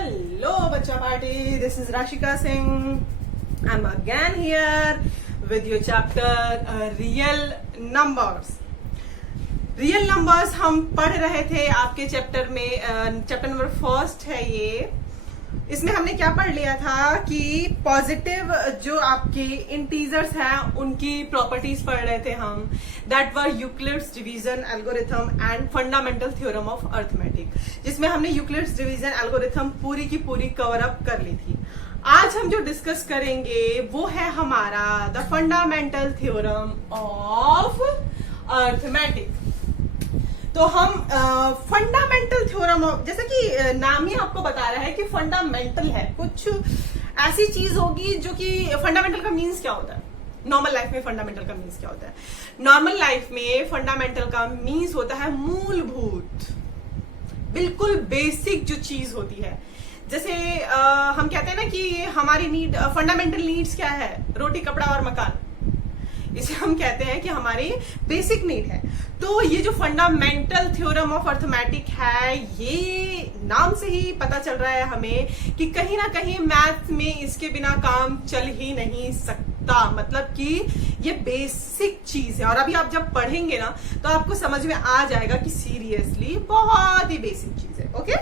Hello, Bacha Party. This is Rashika Singh. I'm again here with your chapter Real Numbers. Real numbers हम पढ़ रहे थे आपके chapter में, चैप्टर नंबर फर्स्ट है ये. इसमें हमने क्या पढ़ लिया था कि पॉजिटिव जो आपके इंटीजर्स हैं उनकी प्रॉपर्टीज पढ़ रहे थे हम. That were Euclid's division algorithm and fundamental theorem of arithmetic, जिसमें हमने यूक्लिड्स डिवीजन एल्गोरिथम पूरी की पूरी कवर अप कर ली थी. आज हम जो डिस्कस करेंगे वो है हमारा the fundamental theorem of arithmetic. तो हम फंडामेंटल थ्योरम, जैसे कि नाम ही आपको बता रहा है कि फंडामेंटल है, कुछ ऐसी चीज होगी जो कि फंडामेंटल का मीन्स क्या होता है. नॉर्मल लाइफ में फंडामेंटल का मीन्स क्या होता है? नॉर्मल लाइफ में फंडामेंटल का मीन्स होता है मूलभूत, बिल्कुल बेसिक जो चीज होती है. जैसे हम कहते हैं ना कि हमारी नीड, फंडामेंटल नीड्स क्या है? रोटी, कपड़ा और मकान. इसे हम कहते हैं कि हमारी बेसिक नीड है. तो ये जो फंडामेंटल थ्योरम ऑफ अर्थमेटिक है, ये नाम से ही पता चल रहा है हमें कि कहीं ना कहीं मैथ में इसके बिना काम चल ही नहीं सकता. मतलब कि ये बेसिक चीज है और अभी आप जब पढ़ेंगे ना तो आपको समझ में आ जाएगा कि सीरियसली बहुत ही बेसिक चीज है. ओके,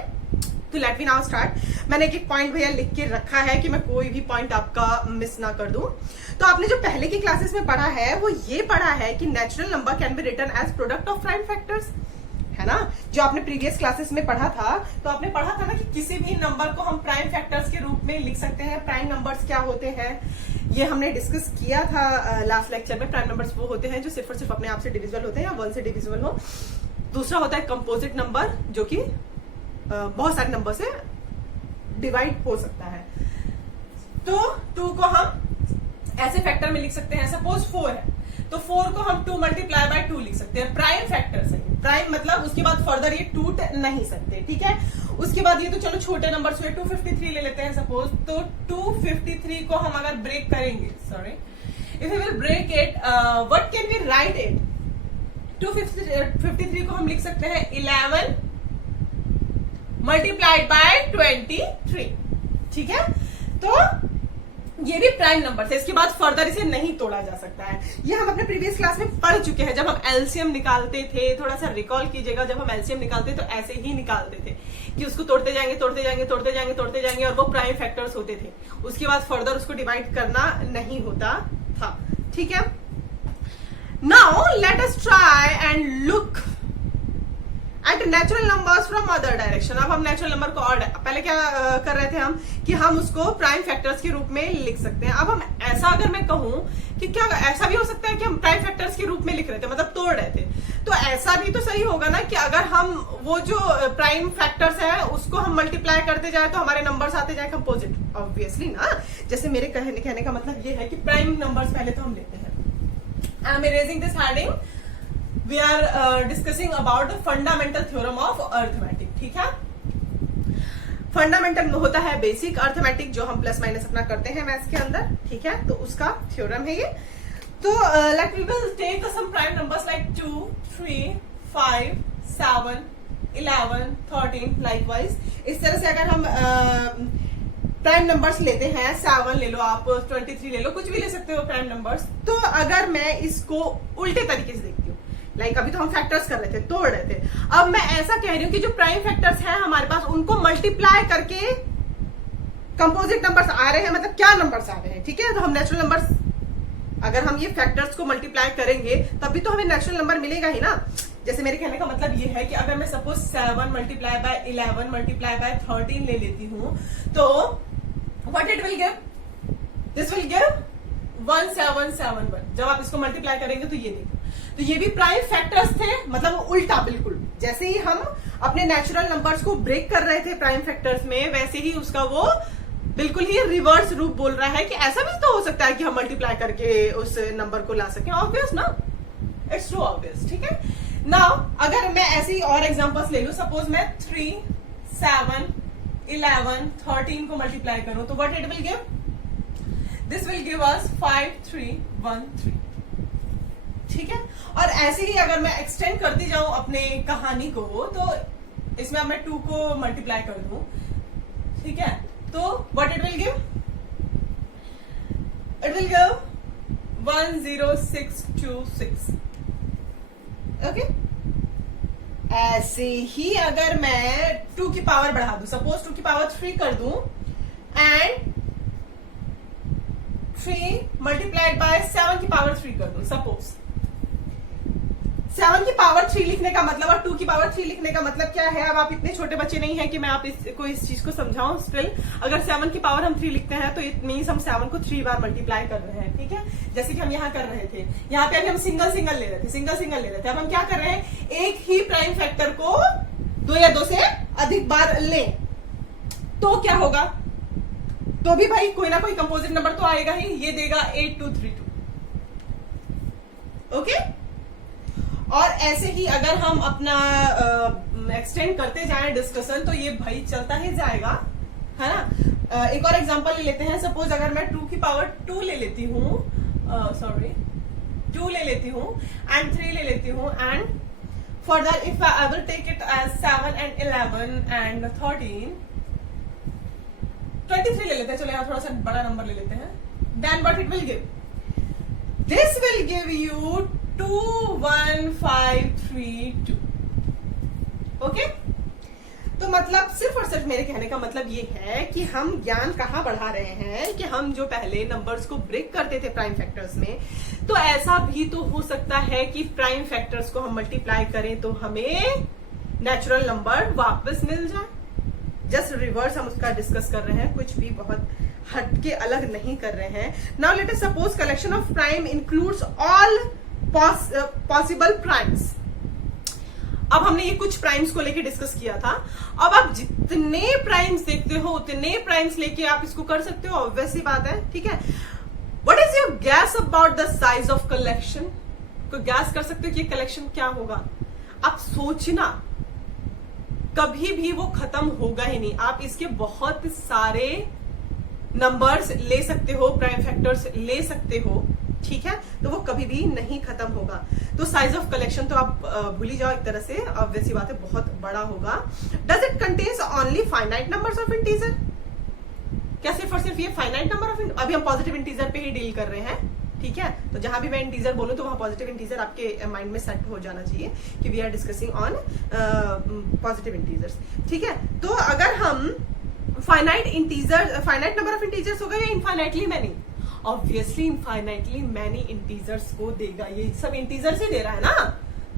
तो लेट मी नाउ स्टार्ट. मैंने एक पॉइंट भैया लिख के रखा है कि मैं कोई भी पॉइंट आपका मिस ना कर दूं. तो आपने जो पहले की क्लासेस में पढ़ा है वो ये पढ़ा है कि natural number can be written as product of prime factors, है ना. जो आपने प्रीवियस क्लासेस में पढ़ा था, तो आपने पढ़ा था ना कि किसी भी नंबर को हम प्राइम फैक्टर्स के रूप में लिख सकते हैं. प्राइम नंबर्स क्या होते हैं ये हमने डिस्कस किया था लास्ट लेक्चर में. प्राइम नंबर्स वो होते हैं जो सिर्फ और सिर्फ अपने आप से डिविजिबल होते हैं या 1 से डिविजिबल हो. दूसरा होता है कंपोजिट नंबर, जो कि बहुत सारे नंबर से डिवाइड हो सकता है. तो 2 को हम ऐसे फैक्टर में लिख सकते हैं. सपोज 4 है तो 4 को हम 2 मल्टीप्लाई बाय 2 लिख सकते हैं. प्राइम फैक्टर्स है. प्राइम मतलब उसके बाद फर्दर ये टूट नहीं सकते. ठीक है, उसके बाद ये तो चलो छोटे नंबर हुए. 253 ले लेते हैं सपोज. तो 253 को हम अगर ब्रेक करेंगे, sorry, if we will break it, what can we write it? 253 को हम लिख सकते हैं 11 मल्टीप्लाइड बाय 23. ठीक है, तो ये भी प्राइम नंबर है. इसके बाद फर्दर इसे नहीं तोड़ा जा सकता है. ये हम अपने प्रीवियस क्लास में पढ़ चुके हैं. जब हम एलसीएम निकालते थे, थोड़ा सा रिकॉल कीजिएगा, जब हम एलसीएम निकालते तो ऐसे ही निकालते थे कि उसको तोड़ते जाएंगे तोड़ते जाएंगे तोड़ते जाएंगे तोड़ते जाएंगे और वो प्राइम फैक्टर्स होते थे. उसके बाद फर्दर उसको डिवाइड करना नहीं होता था. ठीक है, now let us try and look at natural numbers from other direction. अब हम नेचुरल नंबर को, और पहले क्या कर रहे थे हम कि हम उसको प्राइम फैक्टर्स के रूप में लिख सकते हैं. अब हम ऐसा, अगर मैं कहूं कि क्या ऐसा भी हो सकता है कि हम प्राइम फैक्टर्स के रूप में लिख रहे थे, मतलब तोड़ रहे थे, तो ऐसा भी तो सही होगा ना कि अगर हम वो जो प्राइम फैक्टर्स है उसको हम मल्टीप्लाई करते जाए तो हमारे नंबर्स आते जाए कंपोजिट. ऑब्वियसली ना. जैसे मेरे कहने का मतलब ये है कि प्राइम नंबर्स पहले तो हम लेते हैं. I am erasing this heading. We are discussing about the fundamental theorem of arithmetic. ठीक है, फंडामेंटल होता है बेसिक. अर्थमेटिक जो हम प्लस माइनस अपना करते हैं मैथ्स के अंदर. ठीक है, तो उसका थ्योरम है ये. तो like we will take some prime numbers like 2, 3, 5, 7, 11, 13 likewise. इस तरह से अगर हम प्राइम नंबर्स लेते हैं, 7 ले लो आप, 23 ले लो, कुछ भी ले सकते हो प्राइम नंबर्स. तो अगर मैं इसको उल्टे तरीके से देखती हूँ, लाइक अभी तो हम फैक्टर्स कर रहे थे, तोड़ रहे थे, अब मैं ऐसा कह रही हूं कि जो प्राइम फैक्टर्स हैं हमारे पास, उनको मल्टीप्लाई करके कंपोजिट नंबर्स आ रहे हैं, मतलब क्या नंबर्स आ रहे हैं. ठीक है, तो हम नेचुरल नंबर्स, अगर हम ये फैक्टर्स को मल्टीप्लाई करेंगे तभी तो हमें नेचुरल नंबर मिलेगा ही ना. जैसे मेरे कहने का मतलब ये है कि अगर मैं suppose 7 multiply by 11 multiply by 13 ले लेती हूं तो what it will give? This will give 1771. जब आप इसको मल्टीप्लाई करेंगे तो ये देखो, तो ये भी प्राइम फैक्टर्स थे, मतलब उल्टा बिल्कुल. जैसे ही हम अपने नेचुरल नंबर्स को ब्रेक कर रहे थे प्राइम फैक्टर्स में, वैसे ही उसका वो बिल्कुल ही रिवर्स रूप बोल रहा है कि ऐसा भी तो हो सकता है कि हम मल्टीप्लाई करके उस नंबर को ला सकें. ऑब्वियस ना, इट्स ट्रू ऑब्वियस. ठीक है, नाउ अगर मैं ऐसे ही और एग्जांपल्स ले लूं, सपोज मैं 3, 7, 11, 13 को मल्टीप्लाई करूं तो what it will give? This will give अस 5313. ठीक है, और ऐसे ही अगर मैं एक्सटेंड करती जाऊं अपने कहानी को, तो इसमें अब मैं 2 को मल्टीप्लाई कर दूं, ठीक है, तो what it will give, it will give 10626। Okay, ऐसे ही अगर मैं 2 की पावर बढ़ा दूं, सपोज 2 की पावर 3 कर दूं एंड 3 मल्टीप्लाइड बाय 7 की पावर 3 कर दूं, सपोज 7 की पावर 3 लिखने का मतलब और 2 की पावर 3 लिखने का मतलब क्या है। अब आप इतने छोटे बच्चे नहीं है कि मैं आप इसको इस चीज को समझाऊं। स्टिल अगर 7 की पावर हम 3 लिखते हैं तो इट मीन्स हम 7 को 3 बार मल्टीप्लाई कर रहे हैं, ठीक है, जैसे कि हम यहाँ कर रहे थे। यहाँ पे अभी हम सिंगल सिंगल ले रहे थे, सिंगल सिंगल ले रहे थे, अब हम क्या कर रहे हैं, एक ही प्राइम फैक्टर को 2 या 2 से अधिक बार लें तो क्या होगा, तो भी भाई कोई ना कोई कंपोजिट नंबर तो आएगा ही, ये देगा 8232। ओके, और ऐसे ही अगर हम अपना एक्सटेंड करते जाएं डिस्कशन तो ये भाई चलता ही जाएगा, है ना। एक और एग्जांपल ले लेते हैं। सपोज अगर मैं 2 की पावर 2 ले लेती हूँ, 2 ले लेती हूँ एंड 3 ले लेती हूँ and further if I will take it as 7 and 11 and 13, 23 ले लेते हैं, चलो यहाँ थोड़ा सा बड़ा नंबर ले लेते हैं। Then what it will give, this will give you 21532। Okay, तो मतलब सिर्फ और सिर्फ मेरे कहने का मतलब ये है कि हम ज्ञान कहाँ बढ़ा रहे हैं कि हम जो पहले नंबर्स को ब्रेक करते थे प्राइम फैक्टर्स में, तो ऐसा भी तो हो सकता है कि प्राइम फैक्टर्स को हम मल्टीप्लाई करें तो हमें नेचुरल नंबर वापस मिल जाए। जस्ट रिवर्स हम उसका डिस्कस कर रहे हैं, कुछ भी बहुत हटके अलग नहीं कर रहे हैं। Now let us suppose collection of prime includes all possible primes. अब हमने ये कुछ प्राइम्स को लेके डिस्कस किया था। अब आप जितने प्राइम्स देखते हो उतने प्राइम्स लेके आप इसको कर सकते हो, ऑब्वियस सी बात है, ठीक है। What is your gas about the size of collection, तो गैस कर सकते हो कि कलेक्शन क्या होगा। आप सोचना, कभी भी वो खत्म होगा ही नहीं। आप इसके बहुत सारे नंबर्स ले सकते हो, प्राइम फैक्टर्स ले सकते हो, ठीक है, तो वो कभी भी नहीं खत्म होगा। तो साइज ऑफ कलेक्शन तो आप भूल ही जाओ एक तरह से, ऑब्वियस सी बात है, बहुत बड़ा होगा। Does it contains only finite numbers of integer, क्या सिर्फ और सिर्फ ये फाइनाइट नंबर ऑफ, अभी हम पॉजिटिव इंटीजर पे ही डील कर रहे हैं, ठीक है। तो जहां भी मैं इंटीजर बोलूं तो वहां पॉजिटिव इंटीजर आपके माइंड में सेट हो जाना चाहिए कि we are discussing on positive integers, ठीक है। तो अगर हम फाइनाइट नंबर ऑफ इंटीजर्स होगा या infinitely many, obviously infinitely many integers को देगा, ये सब इंटीजर्स ही दे रहा है ना।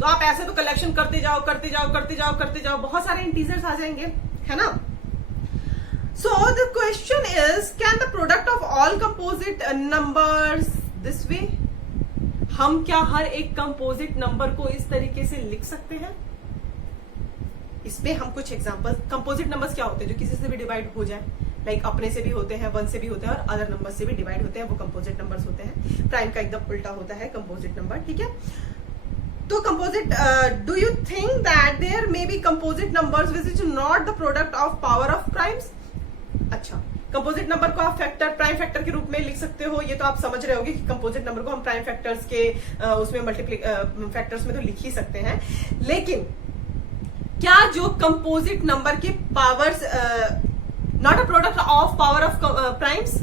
तो आप ऐसे तो कलेक्शन करते जाओ करते जाओ करते जाओ करते जाओ, बहुत सारे इंटीजर्स आ जाएंगे, है ना। So the question is, can the product of all composite numbers this way, हम क्या हर एक कंपोजिट नंबर को इस तरीके से लिख सकते हैं। इस पे हम कुछ एग्जांपल, कंपोजिट नंबर्स क्या होते हैं, जो किसी से भी डिवाइड हो जाए, लाइक अपने से भी होते हैं, 1 से भी होते हैं और अदर नंबर से भी डिवाइड होते हैं, वो कंपोजिट नंबर्स होते हैं। प्राइम का एकदम उल्टा होता है कंपोजिट नंबर, ठीक है। तो composite, do you think that there may be composite numbers which is not the product of power of primes. अच्छा, कंपोजिट नंबर को आप प्राइम फैक्टर के रूप में लिख सकते हो, ये तो आप समझ रहे होगे कि कंपोजिट नंबर को हम प्राइम फैक्टर्स के उसमें फैक्टर्स में तो लिख ही सकते हैं। लेकिन क्या जो कंपोजिट नंबर के powers not a product of power of primes,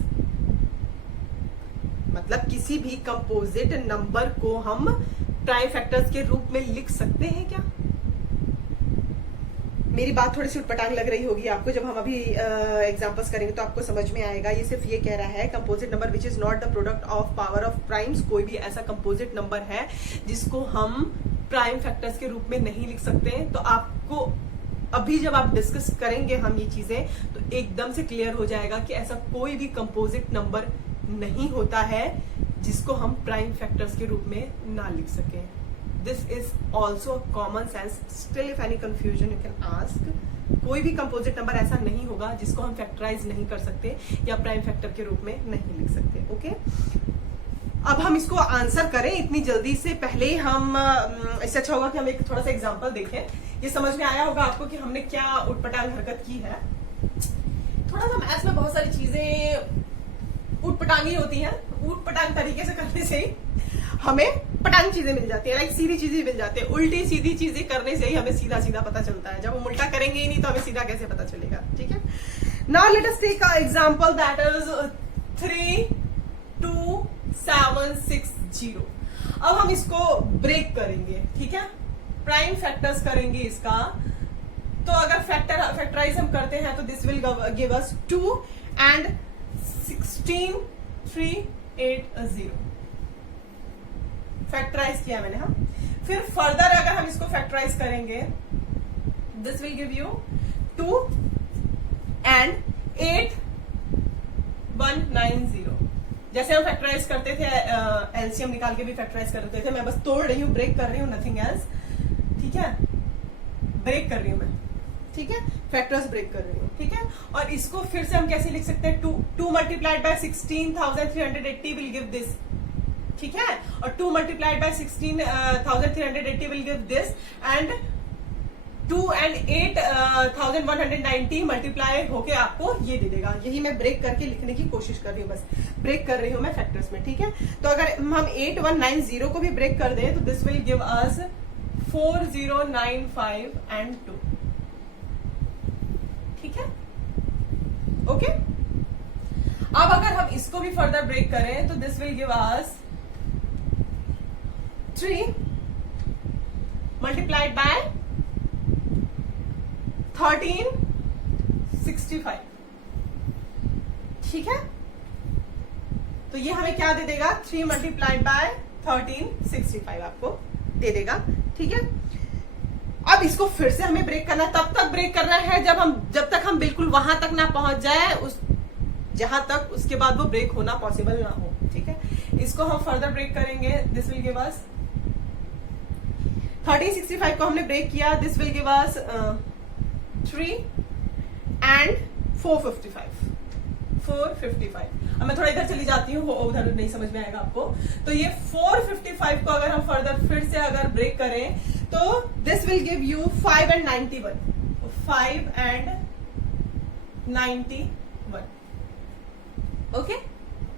मतलब किसी भी कंपोजिट नंबर को हम प्राइम फैक्टर्स के रूप में लिख सकते हैं क्या। मेरी बात थोड़ी सी उटपटांग लग रही होगी आपको, जब हम अभी एग्जांपल्स करेंगे तो आपको समझ में आएगा। ये सिर्फ ये कह रहा है composite number which is not the product of power of primes, कोई भी ऐसा कंपोजिट नंबर है जिसको हम प्राइम फैक्टर्स के रूप में नहीं लिख सकते हैं। तो आपको अभी जब आप डिस्कस करेंगे हम ये चीजें, तो एकदम से क्लियर हो जाएगा कि ऐसा कोई भी कंपोजिट नंबर नहीं होता है जिसको हम प्राइम फैक्टर्स के रूप में ना लिख सकें। This is also common sense, still if any confusion you can ask. कोई भी कंपोजिट नंबर ऐसा नहीं होगा जिसको हम फैक्टराइज नहीं कर सकते या प्राइम फैक्टर के रूप में नहीं लिख सकते, ओके। अब हम इसको आंसर करें इतनी जल्दी से पहले हम, इससे अच्छा होगा कि हम एक थोड़ा सा एग्जांपल देखें। ये समझ में आया होगा आपको कि हमने क्या उटपटांग हरकत की है। थोड़ा सा मैथ्स में बहुत सारी चीजें उटपटांग ही होती हैं, उटपटांग तरीके से करने से ही हमें पटांग चीजें मिल जाती है, लाइक सीधी चीजें मिल जाती है। उल्टी सीधी चीजें करने से ही हमें सीधा सीधा पता चलता है, जब हम उल्टा करेंगे ही नहीं तो हमें सीधा कैसे पता चलेगा, ठीक है। Now let us take an example that is 32760. अब हम इसको ब्रेक करेंगे, ठीक है, प्राइम फैक्टर्स करेंगे इसका। तो अगर फैक्टराइज हम करते हैं तो this will give us 2 and 16380। Factorise किया मैंने। हम फिर फर्दर अगर हम इसको फैक्टराइज करेंगे, this will give you 2 and 8190। जैसे हम फैक्टराइज करते थे, एलसीएम निकाल के भी फैक्टराइज करते थे। मैं बस तोड़ रही हूँ, ब्रेक कर रही हूँ, नथिंग एल्स, ठीक है, ब्रेक कर रही हूँ मैं, ठीक है, फैक्टर्स ब्रेक कर रही हूँ, ठीक है। और इसको फिर से हम कैसे लिख सकते हैं, 2 multiplied by 16,380 will give this, ठीक है, और 2 multiplied by 16,380 will give this, and 2 and 8,190 multiply होके आपको ये दे देगा। यही मैं ब्रेक करके लिखने की कोशिश कर रही हूँ, बस ब्रेक कर रही हूँ मैं फैक्टर्स में, ठीक है। तो अगर हम 8190 को भी ब्रेक कर दें तो this will give us 4095 and 2, ठीक है, ओके। अब अगर हम इसको भी फर्दर ब्रेक करें तो this will give us 3 multiplied by 1365, ठीक है। तो ये हमें क्या दे देगा, 3 multiplied by 1365 आपको दे देगा, ठीक है। अब इसको फिर से हमें ब्रेक करना है, तब तक ब्रेक करना है जब तक हम बिल्कुल वहां तक ना पहुंच जाए, जहां तक उसके बाद वो ब्रेक होना पॉसिबल ना हो, ठीक है। इसको हम फर्दर ब्रेक करेंगे, दिस विल गिव अस 1365 को हमने ब्रेक किया, this will give us 3 and 455। अब मैं थोड़ा इधर चली जाती हूँ, उधर नहीं समझ में आएगा आपको। तो ये 455 को अगर हम फर्दर फिर से अगर ब्रेक करें तो this will give you 5 and 91, 5 and 91, okay.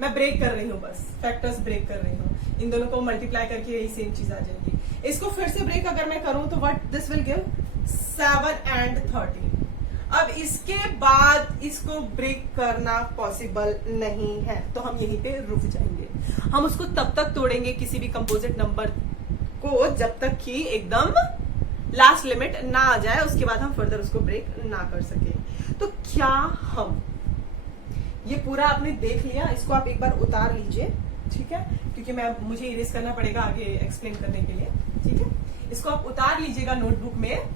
मैं ब्रेक कर रही हूँ, बस फैक्टर्स ब्रेक कर रही हूँ, इन दोनों को मल्टीप्लाई करके यही सेम चीज आ जाएगी। इसको फिर से ब्रेक अगर मैं करूं तो what this will give 7 and 13। अब इसके बाद इसको ब्रेक करना पॉसिबल नहीं है, तो हम यहीं पे रुक जाएंगे। हम उसको तब तक तोड़ेंगे किसी भी कंपोजिट नंबर को जब तक कि एकदम लास्ट लिमिट ना आ जाए, उसके बाद हम फर्दर उसको ब्रेक ना कर सके। तो क्या हम ये पूरा आपने देख लिया, इसको आप एक बार उतार लीजिए, ठीक है, क्योंकि मुझे इरेज करना पड़ेगा आगे एक्सप्लेन करने के लिए, ठीक है। इसको आप उतार लीजिएगा नोटबुक में।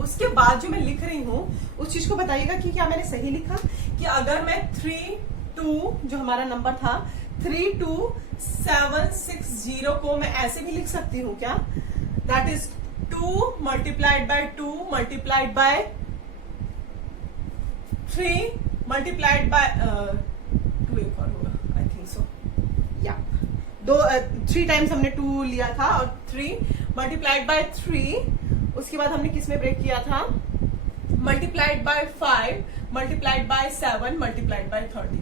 उसके बाद जो मैं लिख रही हूं उस चीज को बताइएगा कि क्या मैंने सही लिखा, कि अगर मैं 32 जो हमारा नंबर था 32760 को मैं ऐसे भी लिख सकती हूँ क्या, that is 2 multiplied by 2 multiplied by 3 multiplied by 2 एक और होगा, आई थिंक सो, या 3 टाइम्स हमने 2 लिया था और 3 multiplied by 3, उसके बाद हमने किस में ब्रेक किया था, multiplied by 5 multiplied by 7 multiplied by 13।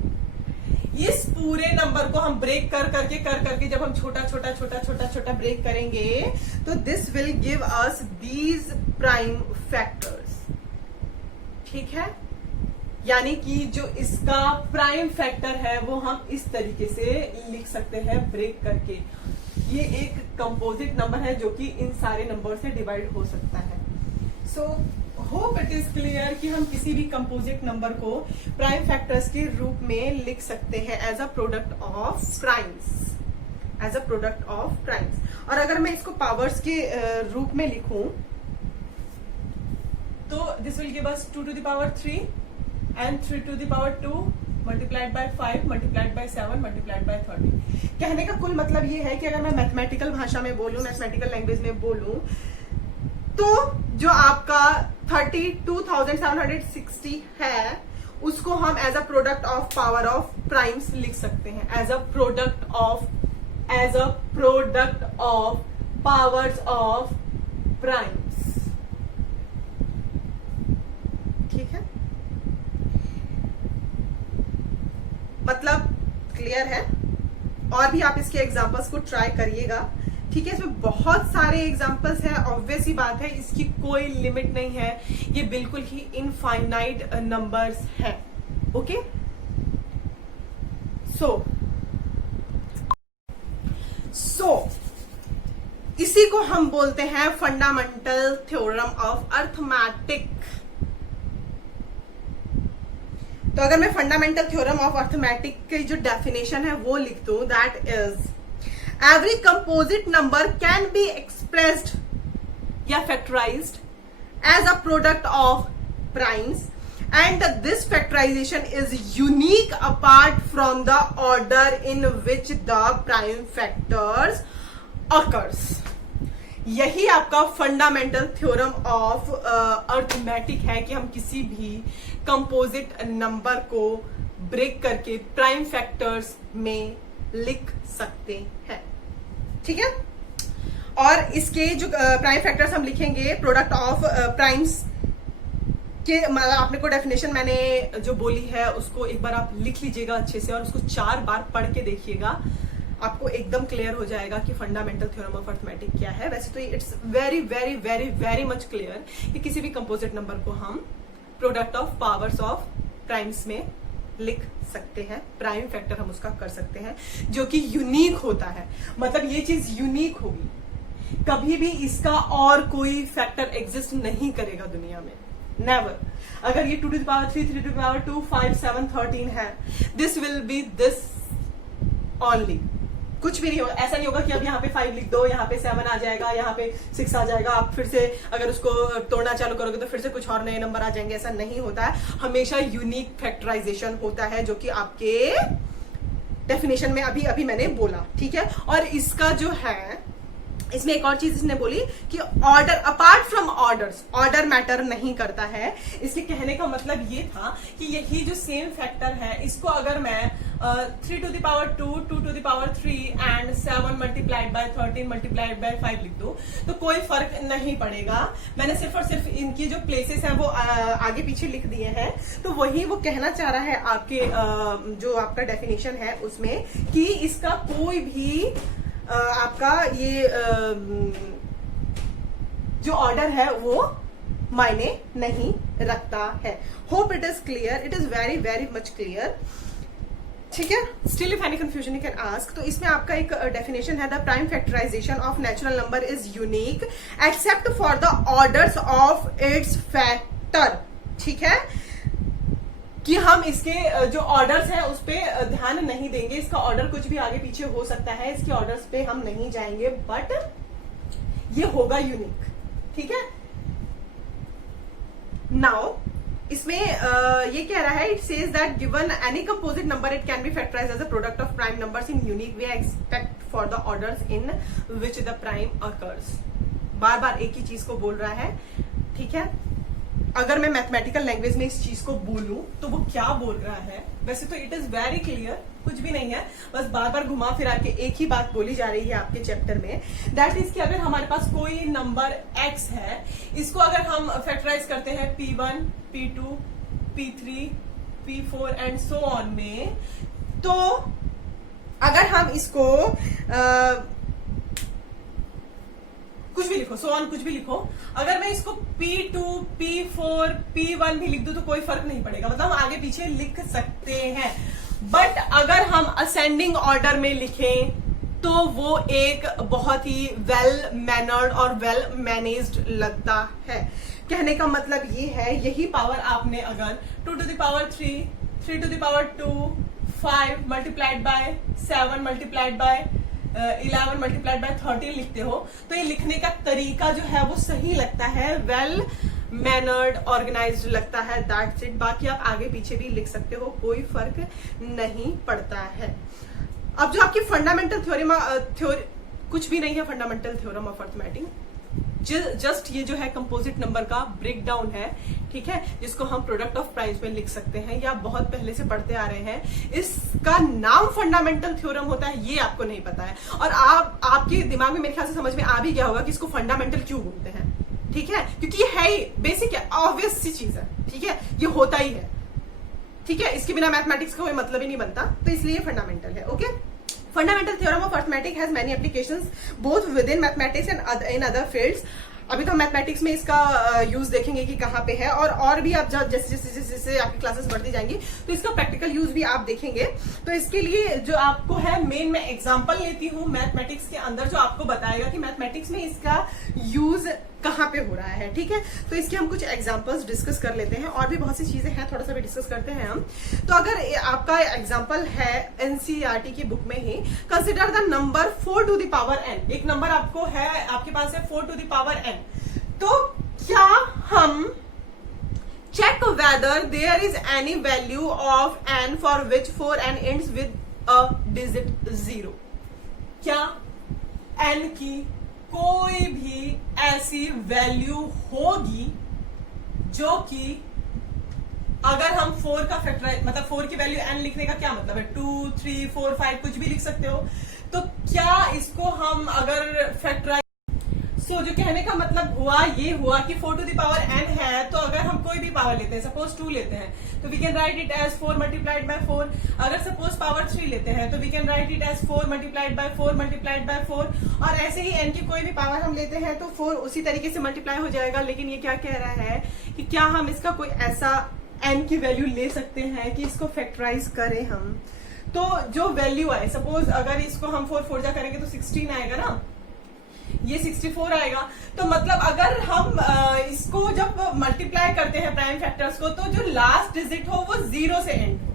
इस पूरे नंबर को हम ब्रेक कर करके जब हम छोटा ब्रेक करेंगे तो this will give us these prime factors, ठीक है। यानी कि जो इसका प्राइम फैक्टर है वो हम इस तरीके से लिख सकते हैं ब्रेक करके। ये एक कंपोजिट नंबर है जो कि इन सारे नंबर से डिवाइड हो सकता है। So hope it is clear कि हम किसी भी कंपोजिट नंबर को प्राइम फैक्टर्स के रूप में लिख सकते हैं as a product of primes, as a product of primes. और अगर मैं इसको पावर्स के रूप में लिखूं तो this will give us 2 to the power 3 and 3 to the power 2 multiplied by 5 multiplied by 7 multiplied by 13। कहने का कुल मतलब ये है कि अगर मैं मैथमेटिकल भाषा में बोलूं, मैथमेटिकल लैंग्वेज में बोलूं, तो जो आपका 32,760 है उसको हम as a product of power of primes लिख सकते हैं, as a product of powers of primes, ठीक है। मतलब क्लियर है। और भी आप इसके एग्जांपल्स को ट्राई करिएगा, ठीक है, इसमें बहुत सारे एग्जांपल्स हैं, ऑब्वियस ही बात है, इसकी कोई लिमिट नहीं है, ये बिल्कुल ही इनफाइनाइट नंबर्स हैं। ओके, सो इसी को हम बोलते हैं फंडामेंटल थ्योरम ऑफ अर्थमेटिक। तो अगर मैं फंडामेंटल थ्योरम ऑफ अर्थमेटिक की जो डेफिनेशन है वो लिख दूं, that is every composite number can be expressed या factorised as a product of primes and this factorization is unique apart from the order in which the prime factors occurs। यही आपका fundamental theorem of arithmetic है कि हम किसी भी composite number को break करके प्राइम फैक्टर्स में लिख सकते हैं। ठीक है, और इसके जो प्राइम फैक्टर्स हम लिखेंगे प्रोडक्ट ऑफ प्राइम्स कि आपने को डेफिनेशन मैंने जो बोली है उसको एक बार आप लिख लीजिएगा अच्छे से और उसको 4 बार पढ़ के देखिएगा, आपको एकदम क्लियर हो जाएगा कि फंडामेंटल थ्योरम ऑफ अर्थमेटिक क्या है। वैसे तो it's very very very very much clear कि किसी भी कंपोजिट नंबर को हम product of powers of primes में लिख सकते हैं, प्राइम फैक्टर हम उसका कर सकते हैं, जो कि यूनिक होता है। मतलब ये चीज यूनिक होगी, कभी भी इसका और कोई फैक्टर एग्जिस्ट नहीं करेगा दुनिया में, नेवर। अगर ये 2 to the power 3, 3 to the power 2, 5, 7, 13 है, this will be this only, कुछ भी नहीं होगा। ऐसा नहीं होगा कि अब यहाँ पे 5 लिख दो, यहाँ पे 7 आ जाएगा, यहाँ पे 6 आ जाएगा, आप फिर से अगर उसको तोड़ना चालू करोगे तो फिर से कुछ और नए नंबर आ जाएंगे, ऐसा नहीं होता है। हमेशा यूनिक फैक्टराइजेशन होता है, जो कि आपके डेफिनेशन में अभी अभी मैंने बोला। ठीक है, और इसका जो है, इसमें एक और चीज इसने बोली कि order apart from orders, order matter नहीं करता है। इसके कहने का मतलब ये था कि यही जो सेम फैक्टर है, इसको अगर मैं 3 to the power 2, 2 to the power 3 and 7 multiplied by 13 multiplied by 5 लिख दूं तो कोई फर्क नहीं पड़ेगा। मैंने सिर्फ और सिर्फ इनकी जो प्लेसेस हैं वो आगे पीछे लिख दिए हैं। तो वही वो कहना चाह रहा है आपके जो आपका डेफिनेशन है उसमें, कि इसका कोई भी आपका ये जो ऑर्डर है वो मायने नहीं रखता है। Hope it is clear, it is very very much clear. ठीक है, still if any confusion you can ask. तो इसमें आपका एक डेफिनेशन है, the prime factorisation of natural number is unique except for the orders of its factor. ठीक है, कि हम इसके जो ऑर्डर्स हैं उस पर ध्यान नहीं देंगे, इसका ऑर्डर कुछ भी आगे पीछे हो सकता है, इसके ऑर्डर्स पे हम नहीं जाएंगे, बट ये होगा यूनिक। ठीक है, नाउ इसमें ये कह रहा है, it says that given any composite number it can be factorised as a product of prime numbers in unique way expect for the orders in which the prime occurs. बार बार एक ही चीज को बोल रहा है। ठीक है, अगर मैं मैथमेटिकल लैंग्वेज में इस चीज को बोलूं तो वो क्या बोल रहा है, वैसे तो इट इज वेरी क्लियर, कुछ भी नहीं है, बस बार बार घुमा फिरा के एक ही बात बोली जा रही है आपके चैप्टर में। दैट इज कि अगर हमारे पास कोई नंबर x है, इसको अगर हम फैक्टराइज करते हैं P1, P2, P3, P4 and so on में, तो अगर हम इसको कुछ भी लिखो, सो ऑन कुछ भी लिखो, अगर मैं इसको P2, P4, P1 भी लिख दूं तो कोई फर्क नहीं पड़ेगा, मतलब हम आगे पीछे लिख सकते हैं। बट अगर हम असेंडिंग ऑर्डर में लिखें तो वो एक बहुत ही वेल मैनर्ड और वेल मैनेज्ड लगता है। कहने का मतलब ये है, यही पावर आपने अगर 2 to the power 3, 3 to the power 2, 5 multiplied by 7 multiplied by 11 multiplied by 13 लिखते हो तो ये लिखने का तरीका जो है वो सही लगता है, वेल मैनर्ड ऑर्गेनाइज्ड लगता है, दैट्स इट। बाकी आप आगे पीछे भी लिख सकते हो, कोई फर्क नहीं पड़ता है। अब जो आपकी फंडामेंटल थ्योरी कुछ भी नहीं है, fundamental theorem of arithmetic just ये जो है कंपोजिट नंबर का ब्रेक डाउन है। ठीक है, जिसको हम प्रोडक्ट ऑफ प्राइम्स में लिख सकते हैं, या बहुत पहले से पढ़ते आ रहे हैं। इसका नाम फंडामेंटल थ्योरम होता है, ये आपको नहीं पता है, और आपके दिमाग में मेरे ख्याल से समझ में आ भी गया होगा कि इसको फंडामेंटल क्यों बोलते हैं। ठीक है, क्योंकि ये है ही बेसिक है, ऑब्वियस सी चीज है। ठीक है, ये होता ही है। ठीक है, इसके बिना मैथमेटिक्स का कोई मतलब ही नहीं बनता, तो इसलिए फंडामेंटल है। Okay, Fundamental theorem of arithmetic has many applications both within mathematics and in other fields. अभी तो मैथमेटिक्स में इसका यूज देखेंगे कि कहाँ पे है, और भी आप जैसे जैसे जैसे आपकी क्लासेस बढ़ती जाएंगी तो इसका प्रैक्टिकल यूज भी आप देखेंगे। तो इसके लिए जो आपको है मेन मैं एग्जांपल लेती हूँ मैथमेटिक्स के अंदर, जो आपको बताएगा कि मैथमेटिक्स में इसका यूज कहाँ पे हो रहा है। ठीक है, तो इसके हम कुछ एग्जांपल्स डिस्कस कर लेते हैं, और भी बहुत सी चीजें हैं, थोड़ा सा भी डिस्कस करते हैं हम। तो अगर आपका एग्जांपल है एनसीईआरटी की बुक में ही, consider the number 4 to the power n। एक नंबर आपको है, आपके पास है 4 to the power n। तो क्या हम check whether there is any value of n for which 4n ends with a digit 0। क्या n की कोई भी ऐसी वैल्यू होगी जो कि अगर हम 4 का फैक्टराइज, मतलब 4 की वैल्यू n लिखने का क्या मतलब है, 2, 3, 4, 5 कुछ भी लिख सकते हो। तो क्या इसको हम अगर फैक्टराइज, जो कहने का मतलब हुआ ये हुआ कि 4 to the power n है, तो अगर हम कोई भी पावर लेते हैं, सपोज 2 लेते हैं तो we can write it as 4 multiplied by 4। अगर सपोज पावर 3 लेते हैं तो we can write it as 4 multiplied by 4 multiplied by 4। और ऐसे ही n की कोई भी पावर हम लेते हैं तो 4 उसी तरीके से मल्टीप्लाई हो जाएगा। लेकिन ये क्या कह रहा है कि क्या हम इसका कोई ऐसा n की वैल्यू ले सकते हैं कि इसको फैक्टराइज करें हम। तो जो वैल्यू आए, सपोज अगर इसको हम 4 4 जा करेंगे तो 16 आएगा ना, ये 64 आएगा। तो मतलब अगर हम इसको जब मल्टीप्लाई करते हैं प्राइम फैक्टर्स को, तो जो लास्ट डिजिट हो वो 0 से एंड हो।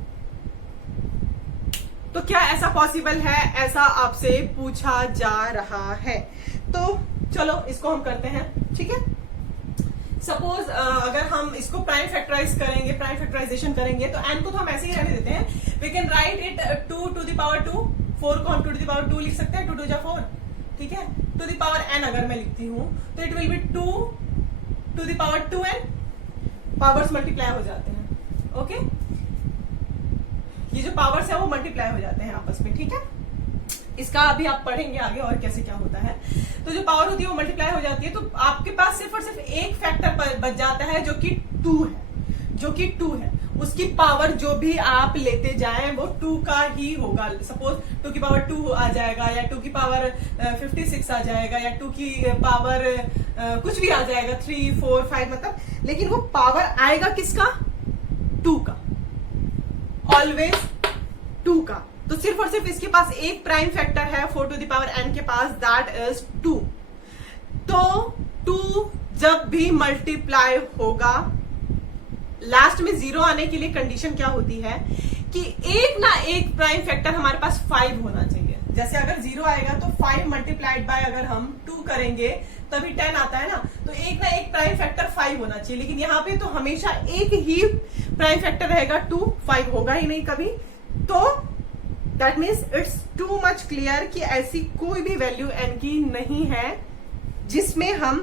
तो क्या ऐसा पॉसिबल है, ऐसा आपसे पूछा जा रहा है। तो चलो इसको हम करते हैं। ठीक है, सपोज अगर हम इसको प्राइम फैक्टराइज करेंगे, प्राइम फैक्टराइजेशन करेंगे, तो n को तो हम ऐसे ही रहने देते हैं। We can write it 2 to the power 2। 4 को हम 2 to the power 2 लिख सकते हैं, 2 2 जा 4। ठीक है, टू द पावर n अगर मैं लिखती हूं तो it will be 2 to the power 2n। Powers multiply हो जाते हैं। ओके, ये जो पावर्स है वो मल्टीप्लाई हो जाते हैं आपस में। ठीक है, इसका अभी आप पढ़ेंगे आगे और कैसे क्या होता है। तो जो पावर होती है वो मल्टीप्लाई हो जाती है, तो आपके पास सिर्फ और सिर्फ एक फैक्टर बच जाता है जो कि 2 है, जो कि 2 है। उसकी पावर जो भी आप लेते जाएं वो 2 का ही होगा। सपोज 2 की पावर 2 आ जाएगा, या 2 की पावर 56 आ जाएगा, या 2 की पावर कुछ भी आ जाएगा, 3, 4, 5 मतलब, लेकिन वो पावर आएगा किसका, 2 का, ऑलवेज 2 का। तो सिर्फ और सिर्फ इसके पास एक प्राइम फैक्टर है 4 to the power n के पास, दैट इज 2। तो 2 जब भी मल्टीप्लाई होगा, लास्ट में 0 आने के लिए कंडीशन क्या होती है कि एक ना एक प्राइम फैक्टर हमारे पास 5 होना चाहिए। जैसे अगर 0 आएगा तो 5 मल्टीप्लाइड बाय अगर हम 2 करेंगे तभी 10 आता है ना, तो एक ना एक प्राइम फैक्टर 5 होना चाहिए। लेकिन यहाँ पे तो हमेशा एक ही प्राइम फैक्टर रहेगा 2, 5 होगा ही नहीं कभी। तो that means it's too much clear कि ऐसी कोई भी वैल्यू n की नहीं है जिसमें हम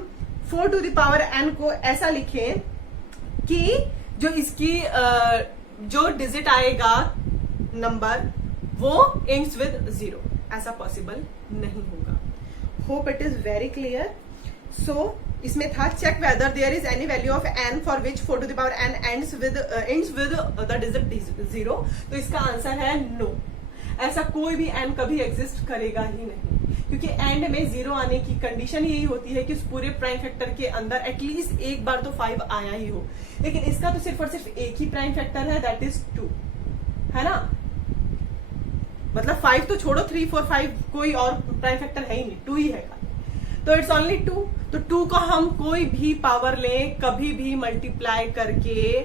4 to the power n को ऐसा लिखें कि जो इसकी जो डिजिट आएगा नंबर वो एंड्स विद 0। ऐसा पॉसिबल नहीं होगा। Hope it is very clear. So इसमें था check whether there is any value of n for which 4 to the power n ends with the digit 0। तो इसका आंसर है नो। ऐसा कोई भी n कभी एग्जिस्ट करेगा ही नहीं, क्योंकि एंड में 0 आने की कंडीशन यही होती है कि उस पूरे प्राइम फैक्टर के अंदर एटलीस्ट एक बार तो 5 आया ही हो। लेकिन इसका तो सिर्फ और सिर्फ एक ही प्राइम फैक्टर है, दैट इज 2, है ना। मतलब 5 तो छोड़ो, 3, 4, 5 कोई और प्राइम फैक्टर है ही नहीं, 2 ही है। तो इट्स ओनली 2। तो 2 का हम कोई भी पावर लें, कभी भी मल्टीप्लाई करके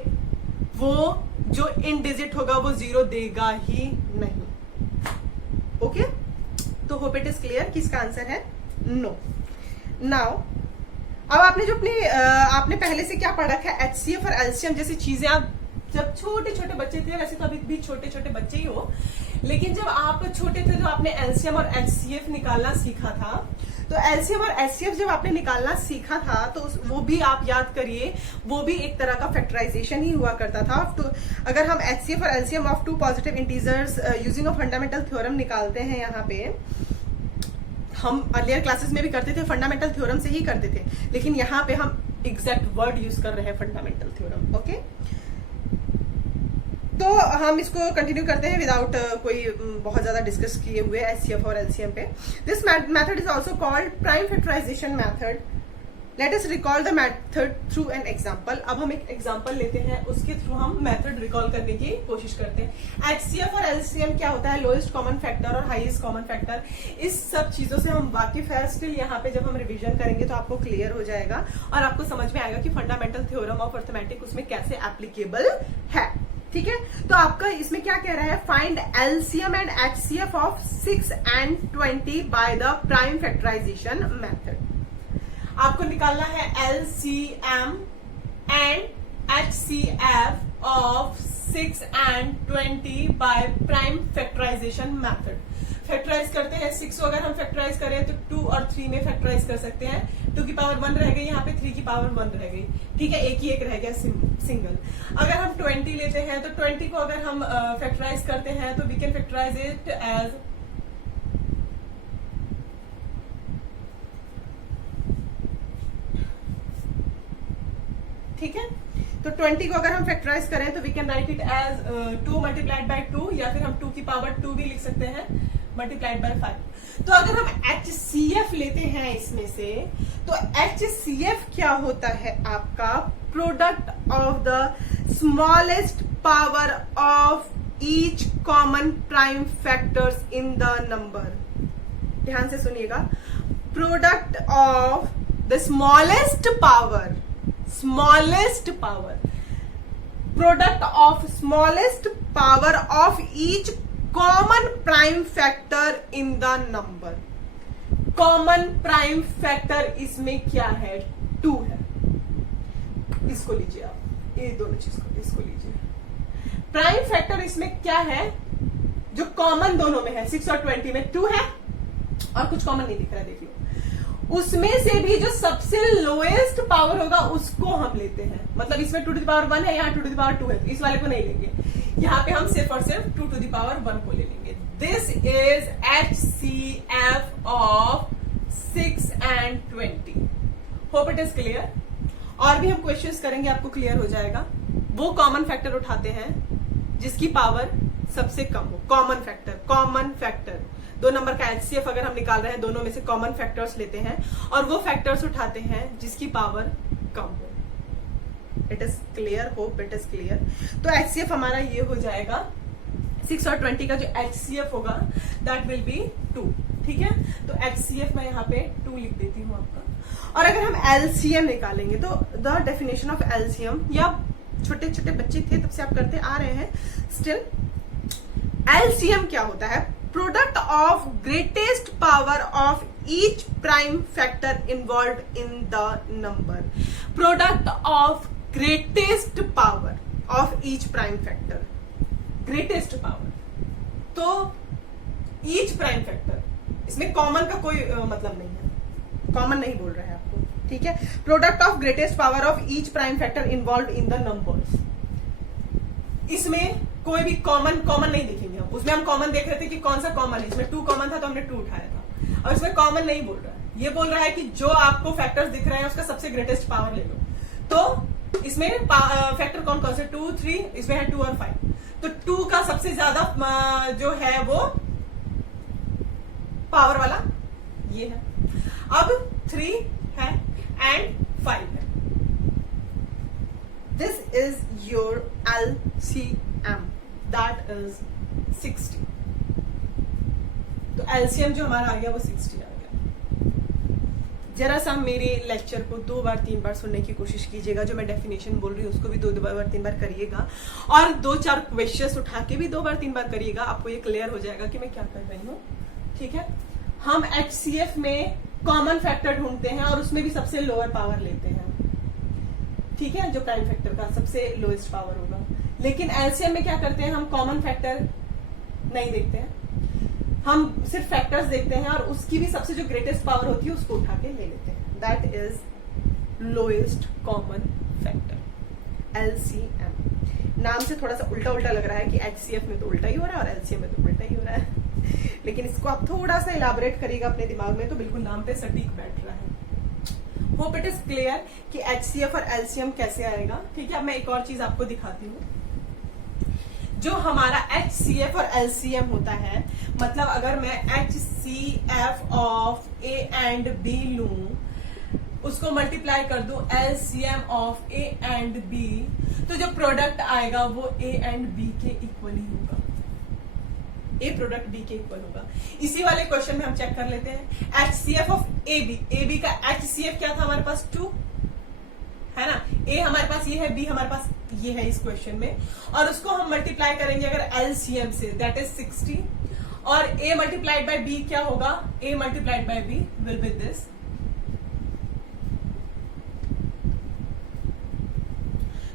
वो जो इन डिजिट होगा वो 0 देगा ही नहीं। ओके, तो होप इट इज क्लियर कि इसका आंसर है नो। नाउ अब आपने जो अपने आपने पहले से क्या पढ़ रखा है, HCF और LCM जैसी चीजें आप जब छोटे छोटे बच्चे थे, वैसे तो अभी भी छोटे छोटे बच्चे ही हो, लेकिन जब आप छोटे थे तो आपने LCM और HCF निकालना सीखा था। तो LCM और HCF जब आपने निकालना सीखा था तो वो भी आप याद करिए, वो भी एक तरह का फैक्टराइजेशन ही हुआ करता था। तो अगर हम HCF और LCM of 2 positive integers using a fundamental theorem निकालते हैं, यहाँ पे हम अर्लियर क्लासेस में भी करते थे, फंडामेंटल थ्योरम से ही करते थे, लेकिन यहाँ पे हम एग्जैक्ट वर्ड यूज कर रहे हैं, फंडामेंटल थ्योरम। ओके, तो हम इसको कंटिन्यू करते हैं विदाउट कोई बहुत ज्यादा डिस्कस किए हुए एचसीएफ और एलसीएम पे. This method is also called prime factorisation method. Let us recall the method through an example. अब हम एक एग्जाम्पल लेते हैं, उसके थ्रू हम मेथड रिकॉल करने की कोशिश करते हैं. एचसीएफ और एलसीएम क्या होता है? लोएस्ट कॉमन फैक्टर और हाईएस्ट कॉमन फैक्टर. इस सब चीजों से हम वाकिफ है. स्टिल यहाँ पे जब हम रिवीजन करेंगे तो आपको क्लियर हो जाएगा और आपको समझ में आएगा कि फंडामेंटल थ्योरम ऑफ अर्थमेटिक उसमें कैसे एप्लीकेबल है. ठीक है, तो आपका इसमें क्या कह रहा है? Find LCM and HCF of 6 and 20 by the prime factorisation method. आपको निकालना है LCM and HCF of 6 and 20 by prime factorisation method. Factorise करते हैं 6 को अगर हम फैक्टराइज करें तो 2 और 3 में फैक्टराइज कर सकते हैं. 2 की पावर 1 रह गई, यहाँ पे 3 की पावर 1 रह गई. ठीक है, एक ही एक रह गया सिंगल. अगर हम 20 लेते हैं तो 20 को अगर हम फैक्टराइज करते हैं तो we can factorise it as ठीक है. तो 20 को अगर हम फैक्टराइज करें तो we can write it as 2 multiplied by 2 या फिर हम 2 की पावर 2 भी लिख सकते हैं मल्टीप्लाइड बाय 5. तो अगर हम HCF लेते हैं इसमें से, तो HCF क्या होता है? आपका product of the smallest power of each common prime factors in the number. ध्यान से सुनिएगा. Product of the smallest power product of smallest power of each common prime factor in the number. common prime factor इसमें क्या है? 2 है. इसको लीजिए आप, ये दोनों चीज को इसको लीजिए. प्राइम फैक्टर इसमें क्या है जो कॉमन दोनों में है? 6 और 20 में 2 है और कुछ कॉमन नहीं दिख रहा है. देख लो, उसमें से भी जो सबसे लोएस्ट पावर होगा उसको हम लेते हैं. मतलब इसमें 2 to the power 1 है, यहाँ 2 to the power 2 है, तो इस वाले को नहीं लेंगे. यहाँ पे हम सिर्फ और सिर्फ 2 to the power 1 को ले लेंगे. This is HCF of 6 and 20. Hope it is clear. और भी हम क्वेश्चंस करेंगे, आपको क्लियर हो जाएगा. वो कॉमन फैक्टर उठाते हैं जिसकी पावर सबसे कम हो. कॉमन फैक्टर 2 नंबर का HCF अगर हम निकाल रहे हैं, दोनों में से कॉमन फैक्टर्स लेते हैं और वो फैक्टर्स उठाते हैं जिसकी पावर कम हो. It is clear. Hope it is clear. तो HCF हमारा ये हो जाएगा 6 और 20 का जो HCF होगा दैट विल बी 2. ठीक है, तो HCF मैं यहाँ पे 2 लिख देती हूँ आपका. और अगर हम LCM निकालेंगे तो द डेफिनेशन ऑफ LCM, या छोटे छोटे बच्चे थे तब से आप करते आ रहे हैं, स्टिल LCM क्या होता है? Product of greatest power of each prime factor involve in the number. Product of greatest power of each prime factor. Greatest power तो ईच प्राइम फैक्टर, इसमें कॉमन का कोई मतलब नहीं है. कॉमन नहीं बोल रहा है आपको. ठीक है, product of greatest power of each prime factor involve in the numbers. इसमें कोई भी कॉमन नहीं देखेंगे हम. उसमें हम कॉमन देख रहे थे कि कौन सा कॉमन है. इसमें 2 कॉमन था तो हमने 2 उठाया था. और इसमें कॉमन नहीं बोल रहा है, ये बोल रहा है कि जो आपको फैक्टर्स दिख रहे हैं उसका सबसे ग्रेटेस्ट पावर ले लो. तो इसमें फैक्टर कौन कौन से? 2, 3, इसमें है 2 और 5. तो 2 का सबसे ज्यादा जो है वो पावर वाला ये है. अब 3 है एंड 5 है. This is your LCM, that is 60. तो LCM जो हमारा आ गया वो 60 आ गया. जरा सा मेरे लेक्चर को 2 बार 3 बार सुनने की कोशिश कीजिएगा. जो मैं डेफिनेशन बोल रही हूँ उसको भी 2 बार 3 बार करिएगा और 2-4 क्वेश्चंस उठा के भी 2 बार 3 बार करिएगा. आपको ये क्लियर हो जाएगा कि मैं क्या कर रही हूँ. ठीक है, हम HCF में कॉमन फैक्टर ढूंढते हैं और उसमें भी सबसे लोअर पावर लेते हैं. ठीक है, जो प्राइम फैक्टर का सबसे लोएस्ट पावर होगा. लेकिन LCM में क्या करते हैं? हम कॉमन फैक्टर नहीं देखते हैं, हम सिर्फ फैक्टर्स देखते हैं और उसकी भी सबसे जो ग्रेटेस्ट पावर होती है उसको उठा के ले लेते हैं. That is lowest common factor, LCM. नाम से थोड़ा सा उल्टा उल्टा लग रहा है कि HCF में तो उल्टा ही हो रहा है और LCM में तो उल्टा ही हो रहा है. लेकिन इसको आप थोड़ा सा इलाबोरेट करिएगा अपने दिमाग में तो बिल्कुल नाम पे सटीक बैठ रहा है. होप इट इज क्लियर कि HCF और LCM कैसे आएगा. ठीक है, अब मैं एक और चीज आपको दिखाती हूँ. जो हमारा HCF और LCM होता है, मतलब अगर मैं HCF of A and B लूं, उसको मल्टीप्लाई कर दूं LCM of A and B, तो जो प्रोडक्ट आएगा वो A एंड B के इक्वल ही होगा। A प्रोडक्ट B के इक्वल होगा। इसी वाले क्वेश्चन में हम चेक कर लेते हैं HCF ऑफ AB का HCF क्या था हमारे पास 2 है ना, A हमारे पास ये है, B हमारे पास ये है इस क्वेश्चन में, और उसको हम मल्टीप्लाई करेंगे अगर LCM से, दैट इज 60, और A मल्टीप्लाइड बाय B क्या होगा, A multiplied by B will be this.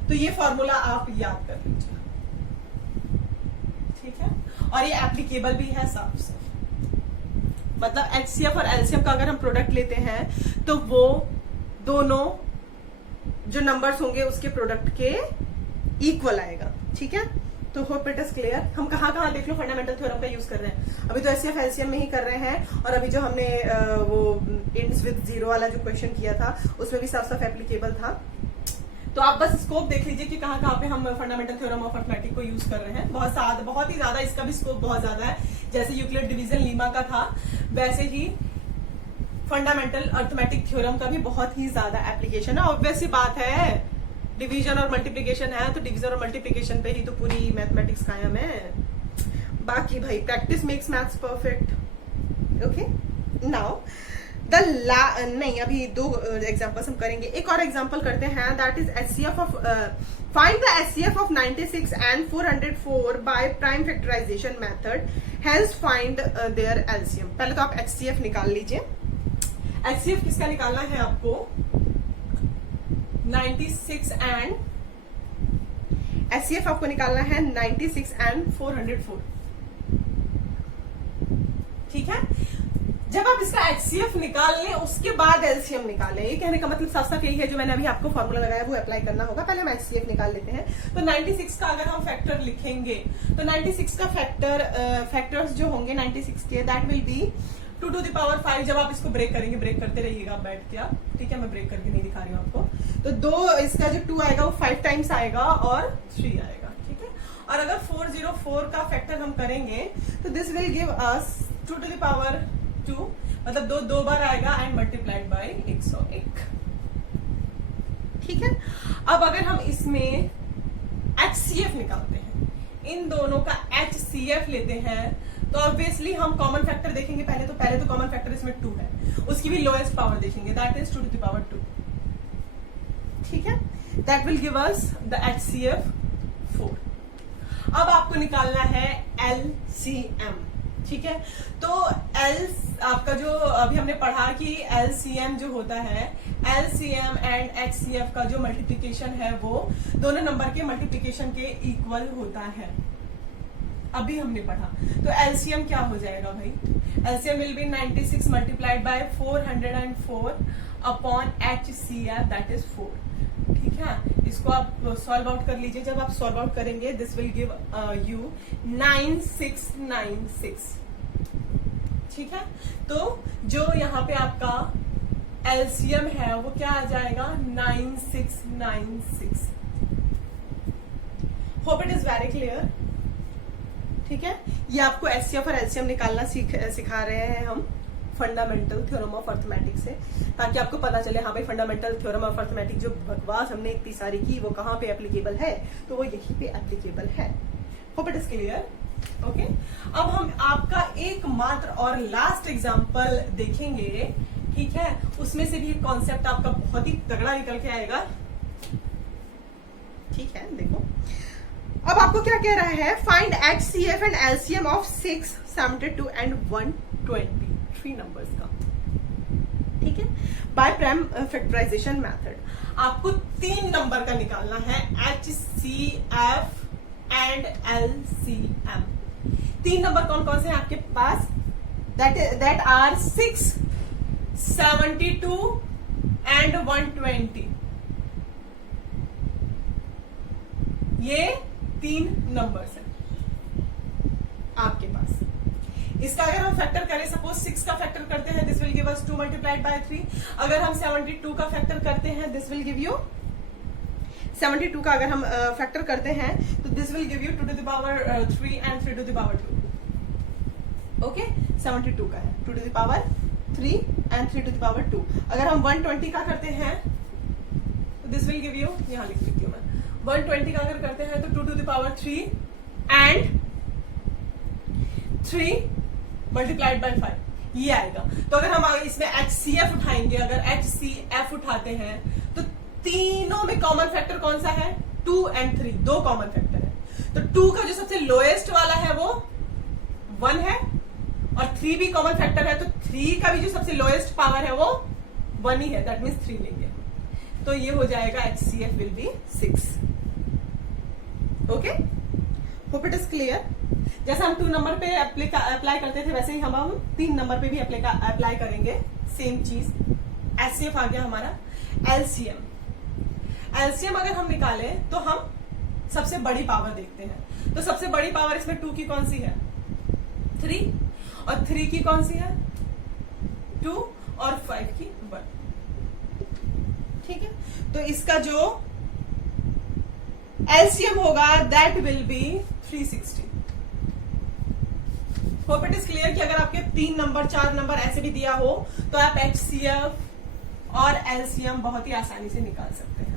तो ये फॉर्मूला आप याद कर लीजिए, ठीक है, और ये एप्लीकेबल भी है साफ साफ। मतलब HCF और LCM का अगर हम प्रोडक्ट लेते हैं तो वो दोनों जो नंबर्स होंगे उसके प्रोडक्ट के इक्वल आएगा, ठीक है। तो होप इट इज क्लियर। हम कहाँ देख लो फंडामेंटल थ्योरम का यूज कर रहे हैं, अभी तो HCF LCM में ही कर रहे हैं, और अभी जो हमने वो इंड्स विद जीरो वाला जो क्वेश्चन किया था उसमें भी साफ साफ एप्लीकेबल था। तो आप बस स्कोप देख लीजिए कि कहाँ पे हम फंडामेंटल थ्योरम ऑफ अर्थमेटिक को यूज कर रहे हैं। बहुत ही ज्यादा इसका भी स्कोप बहुत ज्यादा है। जैसे यूक्लिड डिवीजन लीमा का था, वैसे ही फंडामेंटल अर्थमेटिक थ्योरम का भी बहुत ही ज्यादा एप्लीकेशन है। ऑब्वियस सी बात है, डिवीजन और मल्टीप्लिकेशन है तो डिवीजन और मल्टीप्लिकेशन पे ही तो पूरी मैथमेटिक्स कायम है। बाकी भाई practice makes maths perfect. Okay, now नहीं, अभी 2 एग्जांपल्स हम करेंगे। एक और एग्जांपल करते हैं, that is HCF of find the HCF of 96 and 404 by prime factorisation method, hence find their LCM। पहले तो आप HCF निकाल लीजिए। HCF किसका निकालना है आपको, 96 एंड HCF आपको निकालना है 96 एंड 404, ठीक है। जब आप इसका HCF निकाल लें उसके बाद LCM निकालें, ये कहने का मतलब साफ साफ यही है, जो मैंने अभी आपको फॉर्मूला लगाया वो अप्लाई करना होगा। पहले हम HCF निकाल लेते हैं। तो 96 का अगर हम फैक्टर लिखेंगे तो 96 का फैक्टर्स जो होंगे 96 के, that will be 2 to the power 5। जब आप इसको ब्रेक करेंगे, ब्रेक करते रहिएगा बैठ के आप, ठीक है, मैं ब्रेक करके नहीं दिखा रही हूँ आपको। तो 2 इसका जो 2 आएगा वो 5 टाइम्स आएगा और 3 आएगा, ठीक है। और अगर 404 का फैक्टर हम करेंगे तो this will give us 2 to the power 2, मतलब 2 बार आएगा एंड मल्टीप्लाइड बाय 101, ठीक है। अब अगर हम इसमें HCF निकालते हैं, इन दोनों का HCF लेते हैं, तो ऑब्वियसली हम कॉमन फैक्टर देखेंगे पहले तो कॉमन फैक्टर इसमें 2 है, उसकी भी लोएस्ट पावर देखेंगे, that is 2 to the power 2, ठीक है। That will give us the HCF 4। अब आपको निकालना है LCM, ठीक है। तो आपका जो अभी हमने पढ़ा कि LCM जो होता है, LCM एंड HCF का जो मल्टीप्लिकेशन है वो दोनों नंबर के मल्टीप्लिकेशन के इक्वल होता है, अभी हमने पढ़ा। तो LCM क्या हो जाएगा भाई, LCM will be 96 multiplied by 404 upon HCF, that is 4, ठीक है। इसको आप सॉल्व आउट कर लीजिए। जब आप सॉल्व आउट करेंगे दिस विल गिव यू 9696, ठीक है। तो जो यहाँ पे आपका LCM है वो क्या आ जाएगा, 9696। Hope it is very clear, ठीक है। ये आपको HCF और LCM निकालना सिखा रहे हैं हम फंडामेंटल थ्योरम ऑफ अर्थमेटिक्स से, ताकि आपको पता चले हाँ भाई फंडामेंटल थ्योरम ऑफ अर्थमेटिक्स जो बकवास हमने इतनी सारी की वो कहाँ पे एप्लीकेबल है, तो वो यहीं पे एप्लीकेबल है। Hope it is clear, okay. अब हम आपका एकमात्र और लास्ट एग्जांपल देखेंगे, ठीक है। उसमें से भी कॉन्सेप्ट आपका बहुत ही तगड़ा निकल के आएगा, ठीक है। देखो अब आपको क्या कह रहा है, find HCF and LCM of 6, 72 and 120, 3 numbers का, ठीक है, बाय प्राइम फैक्टराइजेशन मेथड। आपको 3 नंबर का निकालना है, HCF एंड LCM। 3 नंबर कौन कौन से हैं आपके पास, दैट आर 6, 72 एंड 120। ये 3 नंबर्स हैं आपके पास। इसका अगर हम फैक्टर करें, सपोज 6 का फैक्टर करते हैं, this will give us 2 multiplied bye 3। अगर हम 72 का फैक्टर करते हैं, दिस विल गिव यू 72 का अगर हम फैक्टर करते हैं तो this will give you 2 to the power 3 and 3 to the power 2. Okay 72 का है 2 to the power 3 and 3 to the power 2. अगर हम 120 का करते हैं तो दिस विल गिव यू, यहाँ लिख देती हूँ मैं, 120 का अगर करते हैं तो 2 to the power 3 and 3 multiplied by 5 ये आएगा. तो अगर हम इसमें HCF उठाएंगे, अगर HCF उठाते हैं तो तीनों में कॉमन फैक्टर कौन सा है? 2 and 3, दो कॉमन फैक्टर है. तो 2 का जो सबसे लोएस्ट वाला है वो 1 है और 3 भी कॉमन फैक्टर है, तो 3 का भी जो सबसे लोएस्ट पावर है वो 1 ही है. दैट मीन्स 3 लेंगे. तो ये हो जाएगा HCF will be 6. Okay, hope it is clear. जैसे हम 2 नंबर पे अप्लाई करते थे वैसे ही हम 3 नंबर पे भी अप्लाई करेंगे. सेम चीज. HCF आ गया हमारा. एलसीएम अगर हम निकालें तो हम सबसे बड़ी पावर देखते हैं. तो सबसे बड़ी पावर इसमें 2 की कौन सी है? 3. और 3 की कौन सी है? 2 और 5 की 1. ठीक है, तो इसका जो एलसीएम होगा that will be 360. Hope it is clear कि अगर आपके 3 नंबर 4 नंबर ऐसे भी दिया हो तो आप HCF और एलसीएम बहुत ही आसानी से निकाल सकते हैं.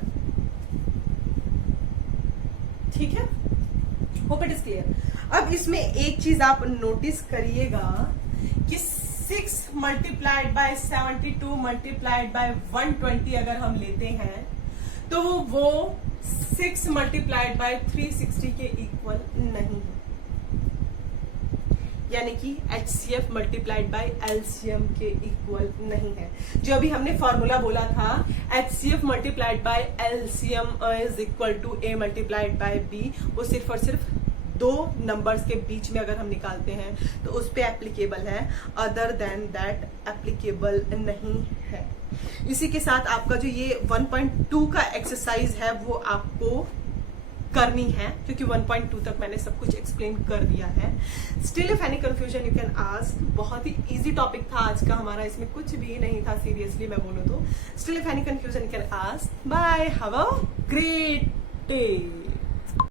ठीक है, होप इट इज क्लियर. अब इसमें एक चीज आप नोटिस करिएगा कि 6 मल्टीप्लाइड बाय 72 मल्टीप्लाइड बाय 120 अगर हम लेते हैं तो वो 6 मल्टीप्लाइड बाय 360 के इक्वल नहीं है. यानी कि HCF मल्टीप्लाइड बाय LCM के इक्वल नहीं है. जो अभी हमने फॉर्मूला बोला था HCF multiplied by LCM is equal to A multiplied by B, वो सिर्फ और सिर्फ 2 नंबर्स के बीच में अगर हम निकालते हैं तो उस पे एप्लीकेबल है. अदर देन दैट एप्लीकेबल नहीं है. इसी के साथ आपका जो ये 1.2 का एक्सरसाइज है वो आपको करनी है क्योंकि 1.2 तक मैंने सब कुछ एक्सप्लेन कर दिया है. Still if any confusion you can ask. बहुत ही इजी टॉपिक था आज का हमारा, इसमें कुछ भी नहीं था सीरियसली मैं बोलूं तो. Still if any confusion you can ask. Bye, have a great day.